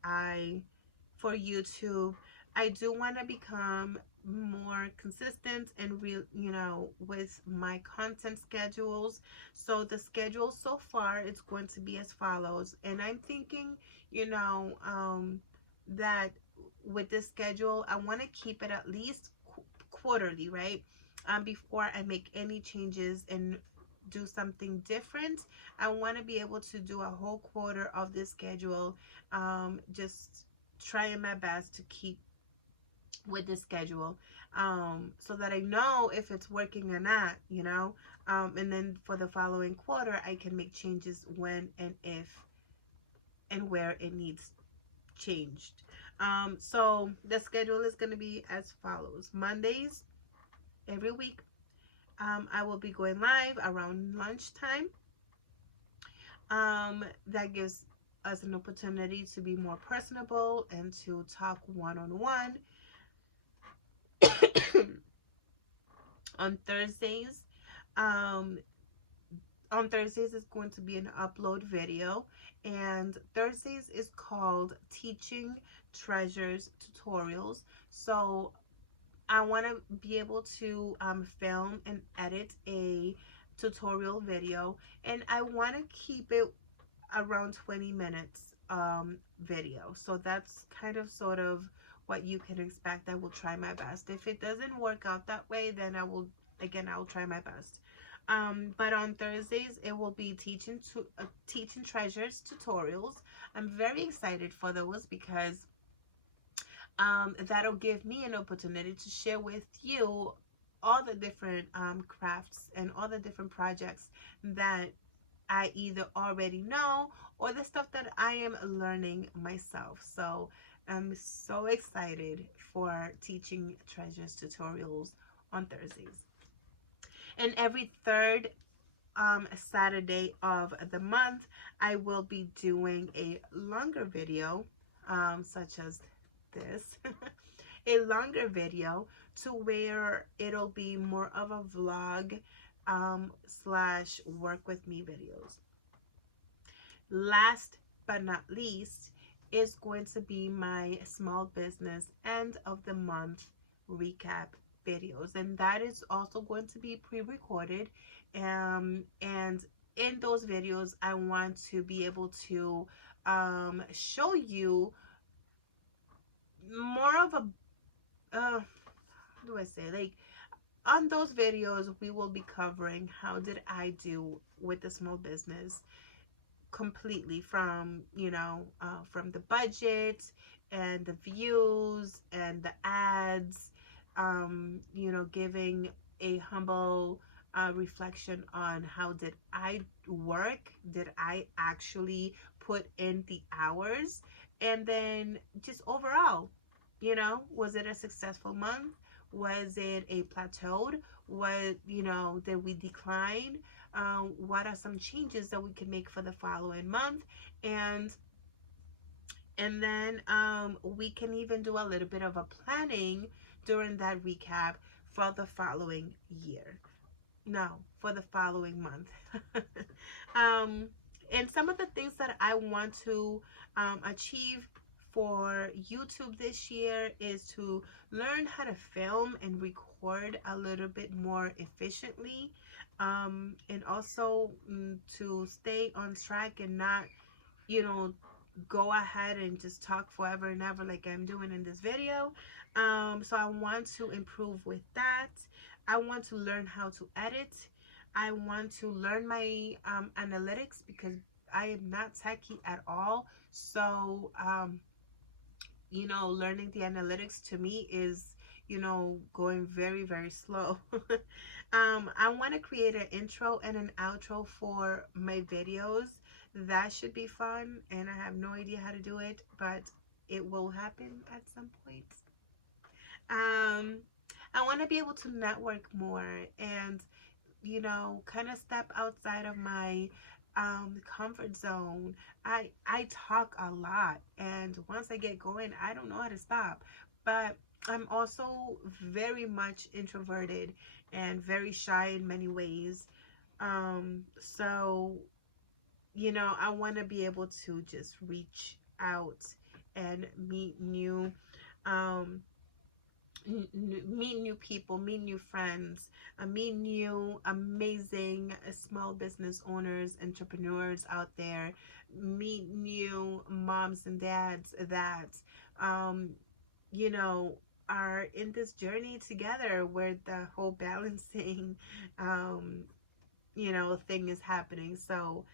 for YouTube, I do want to become more consistent and real, with my content schedules. So the schedule so far is going to be as follows, and I'm thinking, that with this schedule, I want to keep it at least quarterly, right? Before I make any changes and do something different, I want to be able to do a whole quarter of this schedule, just trying my best to keep with the schedule, so that I know if it's working or not, and then for the following quarter, I can make changes when and if and where it needs changed. So the schedule is going to be as follows: Mondays every week, I will be going live around lunchtime. That gives us an opportunity to be more personable and to talk one-on-one. On Thursdays, um, is going to be an upload video, and Thursdays is called Teaching Treasures Tutorials. So I want to be able to film and edit a tutorial video, and I want to keep it around 20 minutes video. So that's kind of sort of what you can expect. I will try my best. If it doesn't work out that way, then I'll try my best. But on Thursdays, it will be teaching treasures tutorials. I'm very excited for those, because that'll give me an opportunity to share with you all the different crafts and all the different projects that I either already know, or the stuff that I am learning myself. So I'm so excited for teaching treasures tutorials on Thursdays. And every third Saturday of the month, I will be doing a longer video, such as this. a longer video to where it'll be more of a vlog slash work with me videos. Last but not least is going to be my small business end of the month recap videos, and that is also going to be pre-recorded. And in those videos I want to be able to show you more of a how do I say, like, on those videos we will be covering how did I do with the small business completely, from from the budget and the views and the ads, giving a humble reflection on how did I work, did I actually put in the hours, and then just overall, was it a successful month, was it a plateaued, was, did we decline, what are some changes that we can make for the following month, and then we can even do a little bit of a planning during that recap for the following year. No, for the following month. um, and some of the things that I want to achieve for YouTube this year is to learn how to film and record a little bit more efficiently, and also to stay on track and not, you know, go ahead and just talk forever and ever like I'm doing in this video. So I want to improve with that. I want to learn how to edit. I want to learn my analytics, because I am not techie at all. So learning the analytics to me is, going very, very slow. I want to create an intro and an outro for my videos. That should be fun, and I have no idea how to do it, but it will happen at some point. Um, I want to be able to network more and, kind of step outside of my comfort zone. I talk a lot, and once I get going I don't know how to stop. But I'm also very much introverted and very shy in many ways. So I want to be able to just reach out and meet new um meet new people, meet new friends, meet new amazing small business owners, entrepreneurs out there, meet new moms and dads that, um, you know, are in this journey together where the whole balancing, um, thing is happening. So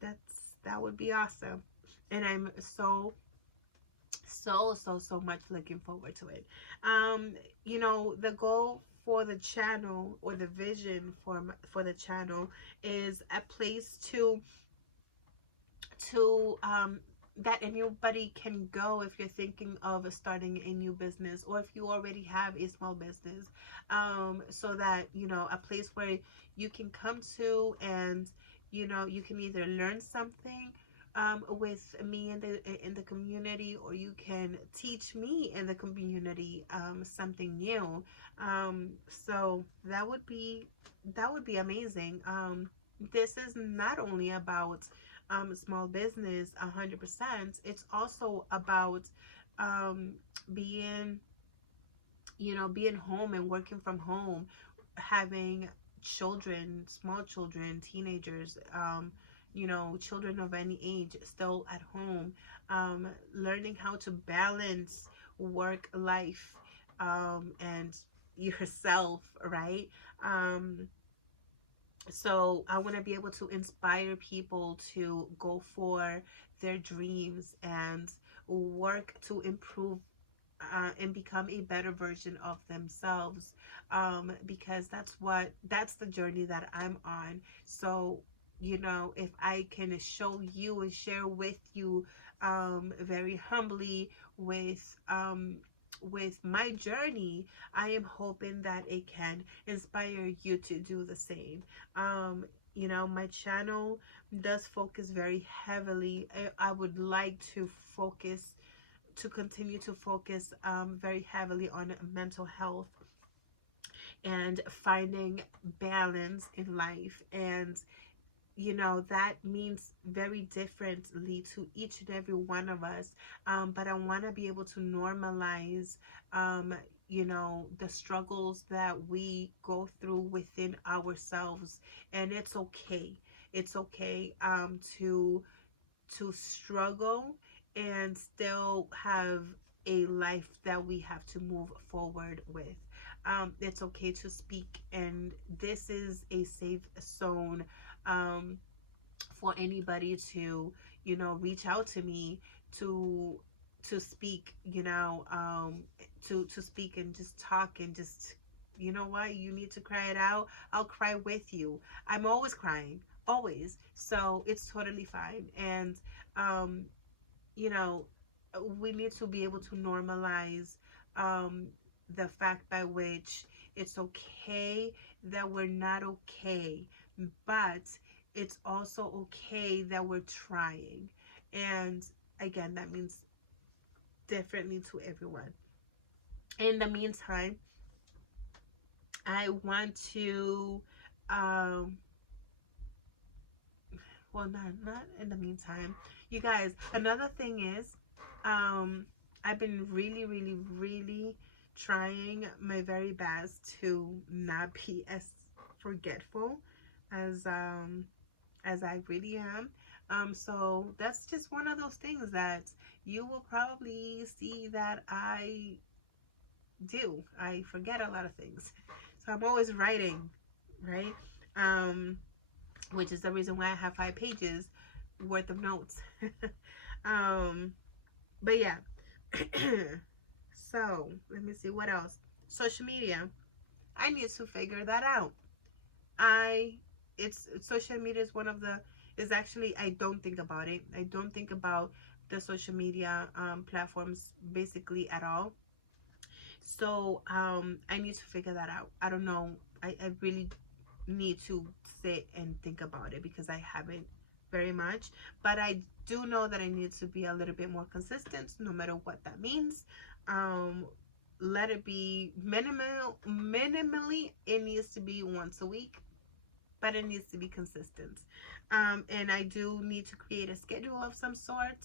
that would be awesome. And I'm so much looking forward to it. The goal for the channel, or the vision for the channel, is a place to that anybody can go if you're thinking of starting a new business, or if you already have a small business, so that, a place where you can come to, and you can either learn something with me in the community, or you can teach me in the community something new. So that would be amazing. This is not only about small business 100%. It's also about um, being being home and working from home, having children, small children, teenagers, children of any age still at home, learning how to balance work life, and yourself, right? Um, so I want to be able to inspire people to go for their dreams and work to improve and become a better version of themselves, because that's the journey that I'm on. So if I can show you and share with you, very humbly, with my journey, I am hoping that it can inspire you to do the same. My channel does focus very heavily. I would like to focus to continue to focus very heavily on mental health and finding balance in life. And that means very differently to each and every one of us. But I want to be able to normalize the struggles that we go through within ourselves. And it's okay. It's okay to struggle and still have a life that we have to move forward with. It's okay to speak, and this is a safe zone um, for anybody to, reach out to me to speak, to speak and just talk and just, you know what, you need to cry it out. I'll cry with you. I'm always crying, always. So it's totally fine. And um, you know, we need to be able to normalize um, the fact by which it's okay that we're not okay, but it's also okay that we're trying. And again, that means differently to everyone. In the meantime, I want to, um, well, not in the meantime, you guys. Another thing is, um, I've been really, really, really trying my very best to not be as forgetful as I really am. So that's just one of those things that you will probably see that I do. I forget a lot of things. So I'm always writing, right? Um, which is the reason why I have 5 pages worth of notes. um, but yeah. So let me see what else. Social media. I need to figure that out. I it's social media is one of the is actually I don't think about it. I don't think about the social media platforms basically at all. So I need to figure that out. I don't know. I really need to sit and think about it because I haven't very much. But I do know that I need to be a little bit more consistent, no matter what that means. Um, Let it be minimally. It needs to be once a week, but it needs to be consistent. And I do need to create a schedule of some sort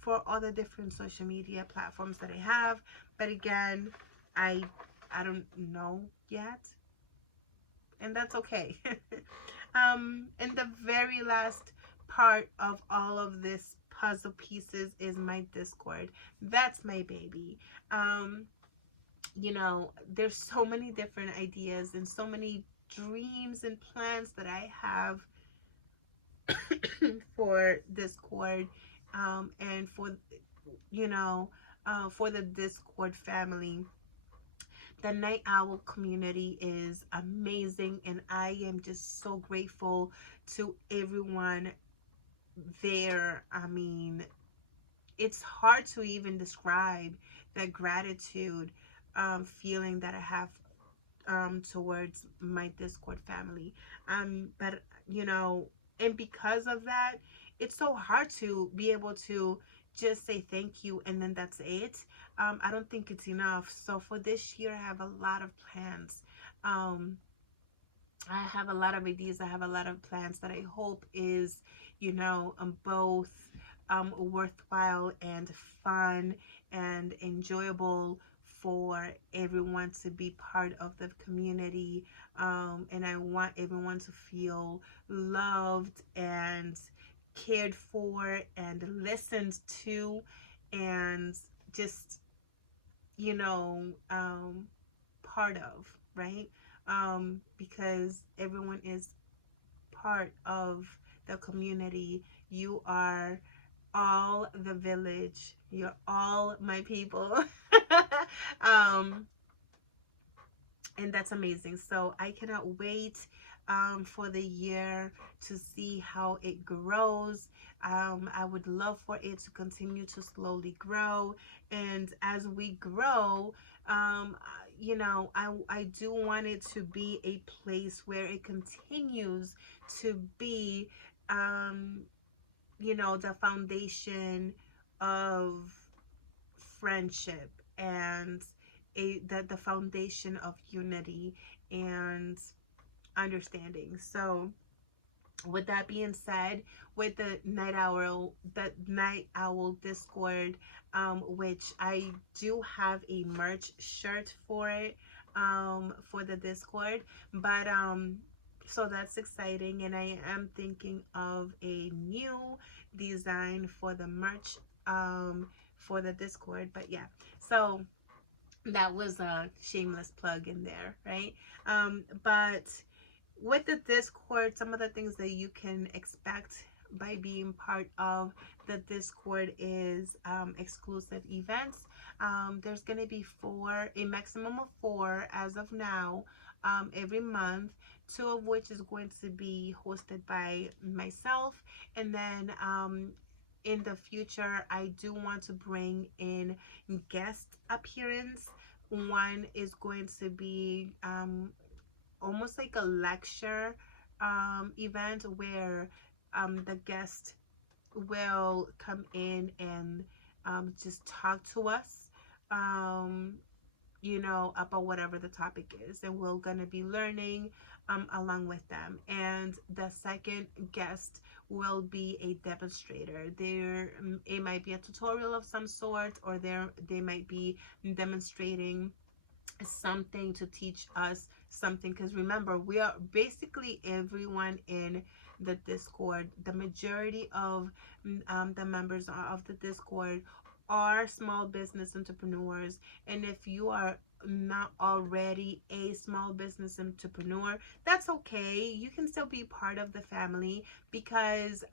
for all the different social media platforms that I have. But again, I I don't know yet, and that's okay. And the very last part of all of this puzzle pieces is my Discord. That's my baby. There's so many different ideas and so many dreams and plans that I have for Discord, and for the Discord family. The Night Owl community is amazing, and I am just so grateful to everyone there. I mean, it's hard to even describe the gratitude feeling that I have towards my Discord family. But and because of that, it's so hard to be able to just say thank you and then that's it. I don't think it's enough. So for this year, I have a lot of plans. Um, I have a lot of ideas. I have a lot of plans that I hope is, both worthwhile and fun and enjoyable for everyone to be part of the community. And I want everyone to feel loved and cared for and listened to, and just, you know, um, part of, right? Because everyone is part of the community. You are all the village. You're all my people. um, and that's amazing. So I cannot wait for the year to see how it grows. I would love for it to continue to slowly grow, and as we grow, I do want it to be a place where it continues to be, the foundation of friendship and the foundation of unity and understanding. So with that being said, with the night owl Discord, which I do have a merch shirt for it, for the Discord. But so that's exciting, and I am thinking of a new design for the merch, for the Discord. But yeah, so that was a shameless plug in there, right? But with the Discord, some of the things that you can expect by being part of the Discord is exclusive events. There's going to be a maximum of four as of now, every month, two of which is going to be hosted by myself. And then in the future, I do want to bring in guest appearance. One is going to be almost like a lecture event where the guest will come in and just talk to us, um, about whatever the topic is, and we're going to be learning along with them. And the second guest will be a demonstrator. It might be a tutorial of some sort, or they might be demonstrating something to teach us something, because remember, we are basically everyone in the Discord. The majority of the members of the Discord are small business entrepreneurs, and if you are not already a small business entrepreneur, that's okay. You can still be part of the family, because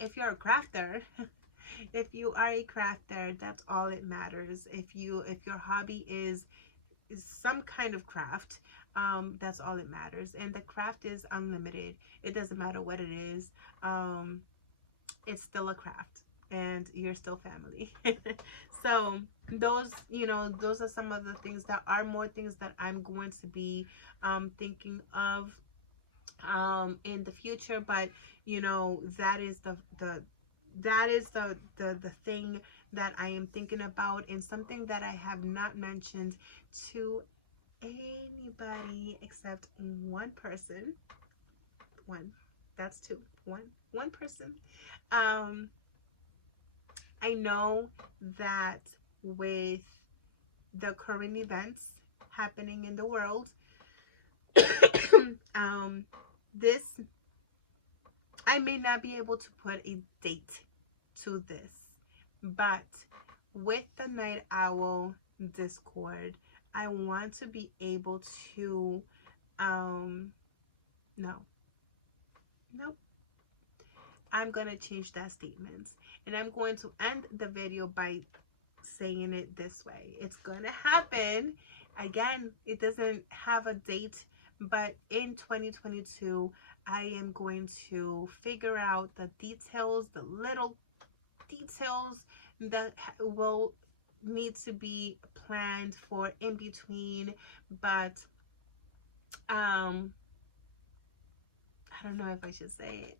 if you're a crafter, if you are a crafter, that's all it matters. If your hobby is some kind of craft, that's all it matters. And the craft is unlimited. It doesn't matter what it is. It's still a craft, and you're still family. So those are some of the things. That are more things that I'm going to be thinking of in the future. But that is the thing that I am thinking about, and something that I have not mentioned to anybody except one person. One. That's two. One person. Um, I know that with the current events happening in the world, this, I may not be able to put a date to this, but with the Night Owl Discord, I want to be able to, no, nope. I'm going to change that statement, and I'm going to end the video by saying it this way. It's going to happen. Again, it doesn't have a date, but in 2022, I am going to figure out the details, the little details that will need to be planned for in between. But I don't know if I should say it.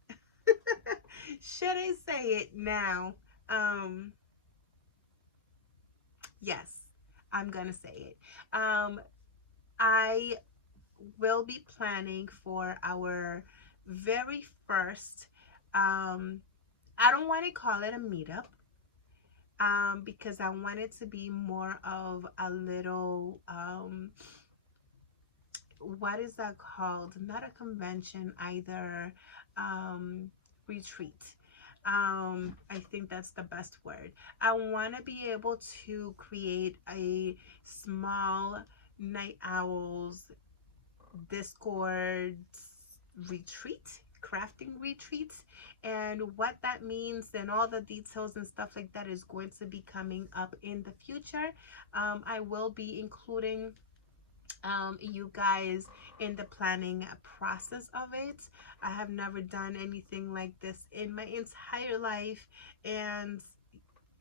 Should I say it now? Yes, I'm gonna say it. I will be planning for our very first, I don't want to call it a meetup, because I want it to be more of a little, what is that called? Not a convention either, retreat. I think that's the best word. I want to be able to create a small Night Owls Discord retreat, crafting retreat, and what that means and all the details and stuff like that is going to be coming up in the future. I will be including you guys in the planning process of it. I have never done anything like this in my entire life, and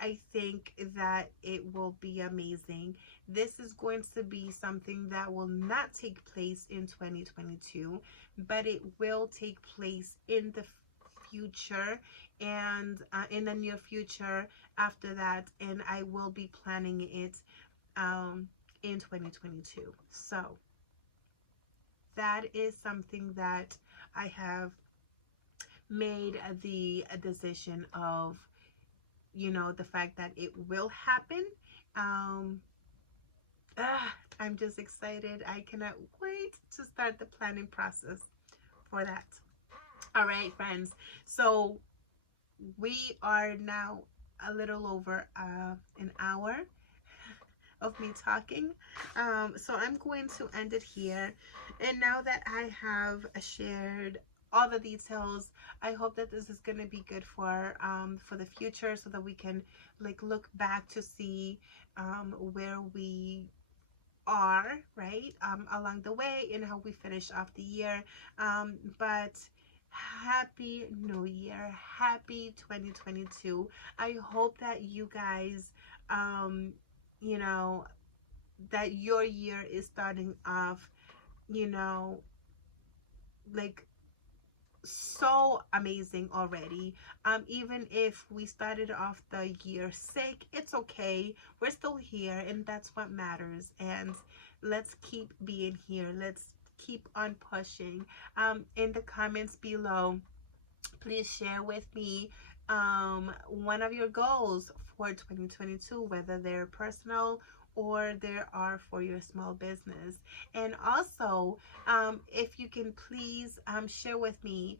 I think that it will be amazing. This is going to be something that will not take place in 2022, but it will take place in the future, and in the near future after that, and I will be planning it in 2022. So that is something that I have made the decision of, the fact that it will happen. um I'm just excited. I cannot wait to start the planning process for that. All right, friends, so we are now a little over an hour of me talking. So I'm going to end it here. And now that I have shared all the details, I hope that this is going to be good for the future, so that we can like look back to see where we are, right, along the way, and how we finish off the year. But happy new year, happy 2022. I hope that you guys, um you know that your year is starting off, you know like so amazing already. Even if we started off the year sick, it's okay. We're still here, and that's what matters. And let's keep being here. Let's keep on pushing. In the comments below, please share with me one of your goals for 2022, whether they're personal or they are for your small business. And also, if you can please share with me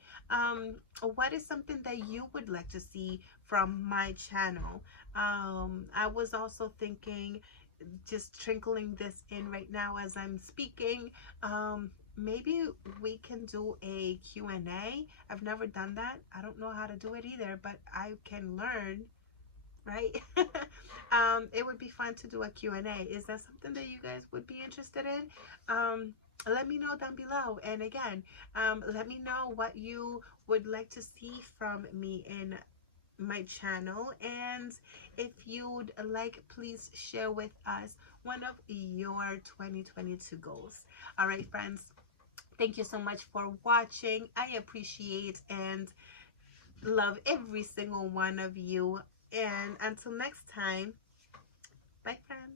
what is something that you would like to see from my channel. I was also thinking, just trickling this in right now as I'm speaking, maybe we can do a Q&A. I've never done that. I don't know how to do it either, but I can learn, right? It would be fun to do a Q&A. Is that something that you guys would be interested in? Let me know down below. And again, let me know what you would like to see from me in my channel. And if you'd like, please share with us one of your 2022 goals. All right, friends, thank you so much for watching. I appreciate and love every single one of you. And until next time, bye, friends.